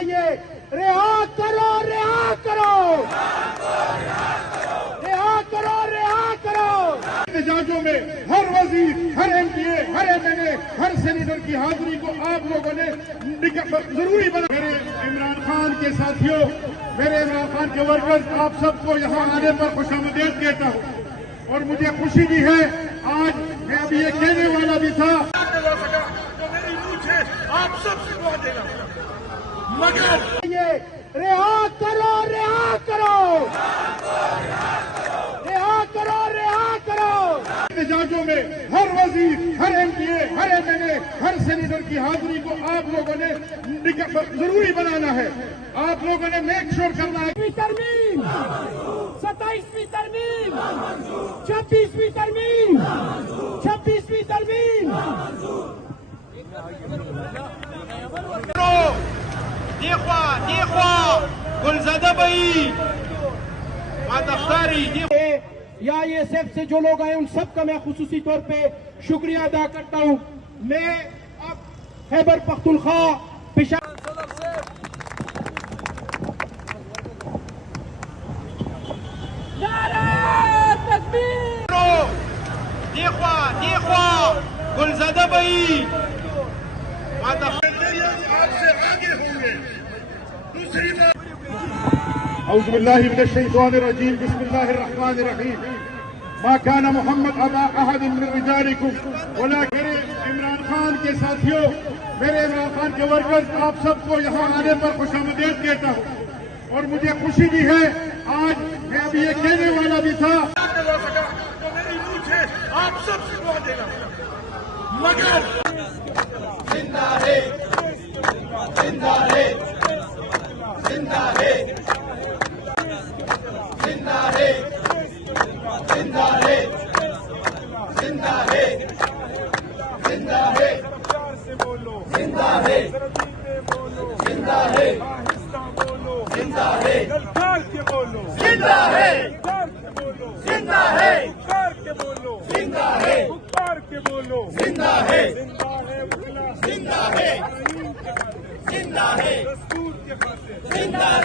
رہا کرو رہا کرو رہا کرو رہا کرو احتجاجوں میں ہر وزیر، ہر ایم پی اے، ہر ایم این اے، ہر سینیٹر کی حاضری کو آپ لوگوں نے ضروری بنا. میرے عمران خان کے ساتھیوں، میرے عمران خان کے ورکرز، آپ سب کو یہاں آنے پر خوش آمدید کہتا ہوں اور مجھے خوشی بھی ہے. آج میں ابھی یہ کہنے والا بھی تھا تو میری روح ہے آپ سب سے دعا دینا، مگر رہا کرو رہا کرو رہا کرو رہا کرو. احتجاجوں میں ہر وزیر، ہر ایم پی اے، ہر ایم این اے، ہر سینیٹر کی حاضری کو آپ لوگوں نے ضروری بنانا ہے. آپ لوگوں نے میک شور کرنا ہے. ترمیم 27ویں ترمیم، 26ویں ترمیم، 26ویں ترمیم. دیخوا گلزدہ بھائی یا یہ سب سے جو لوگ آئے ان سب کا میں خصوصی طور پہ شکریہ ادا کرتا ہوں. میں اب خیبر پختونخوا پشاور دیخوا گلزدہ بھائی آپ سے آگے ہوں گے. دوسری بات، اعوذ باللہ من الشیطان الرجیم، بسم اللہ الرحمن الرحیم. ما كان محمد ابا احد من رجالکم ولكن. عمران خان کے ساتھیوں، میرے عمران خان کے ورکرز، آپ سب کو یہاں آنے پر خوش آمدید کہتا ہوں اور مجھے خوشی بھی ہے. آج میں ابھی یہ کہنے والا بھی تھا تو میری روح ہے آپ سب سے دعا دینا، مگر زندہ ہے زندہ ہے زندہ ہے زندہ ہے زندہ ہے زندہ ہے زندہ ہے زندہ ہے زندہ ہے زندہ ہے زندہ ہے زندہ ہے زندہ ہے زندہ ہے زندہ ہے زندہ ہے زندہ ہے.